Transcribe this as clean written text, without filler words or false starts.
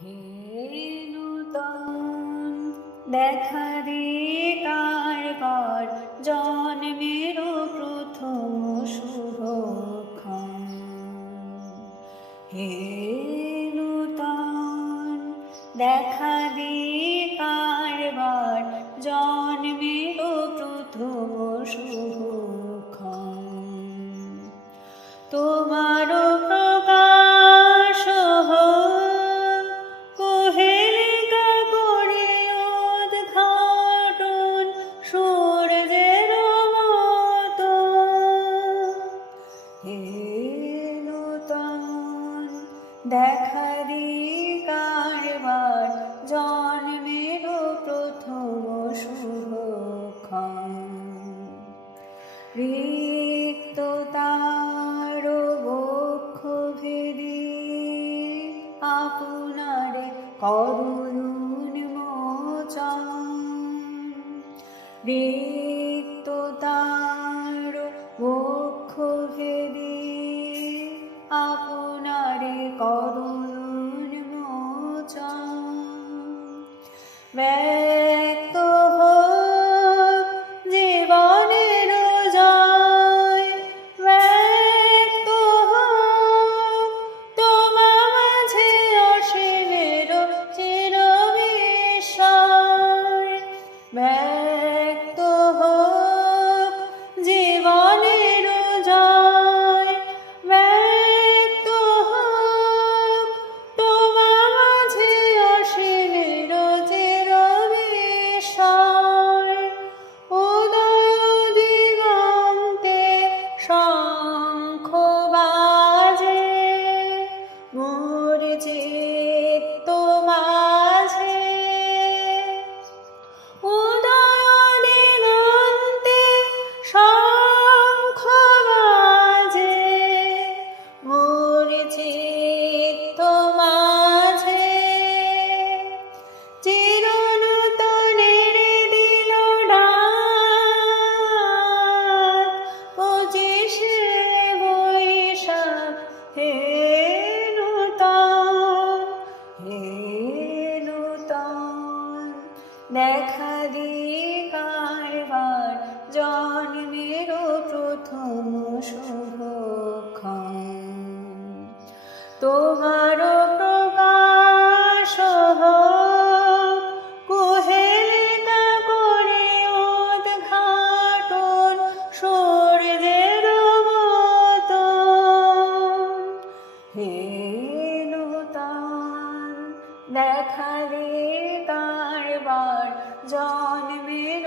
হে নূতন দেখা দে কারবার জন্মের প্রথম শুভক্ষণ। হে নূতন দেখা দে কারবার জন্মের প্রথম শুভক্ষণ। তোমার প্রকাশ হোক কুহেলিকা করে উদ্ঘাটন সূর্যের মতো। হে নূতন দেখা দি কারবার জন্মের প্রথম শুভক্ষণ। রিক্ততার বক্ষ ভেদি আপনার করুণ উন্মোচন। রিক্ততার বক্ষ ভেদি আপনার করুণ উন্মোচন। ব্যক্ত হোক জীবনের জয়, ব্যক্ত হোক তোমার মাঝে অসীমের চিরবিস্ময়। ব্যক্ত হোক জীবনের জয়, ব্যক্ত হোক তোমার মাঝে অসীমের চিরবিস্ময়। উদয় দিগন্তে শঙ্খ বাজে মোর চিত্ত মাঝে। উদয় দিগন্তে শঙ্খ বাজে মোর চিত্ত মাঝে। চিরনূতনের দিল ডাক 25শে বৈশাখ। হে নূতন, হে নূতন দেখা দি কারবার জন্মের প্রথম শুভক্ষণ। তোমার প্রকাশ হোক কুহেলিকা করে উদ্ঘাটন সূর্যের মতো। হে নূতন দেখা দে কারবার জন্মের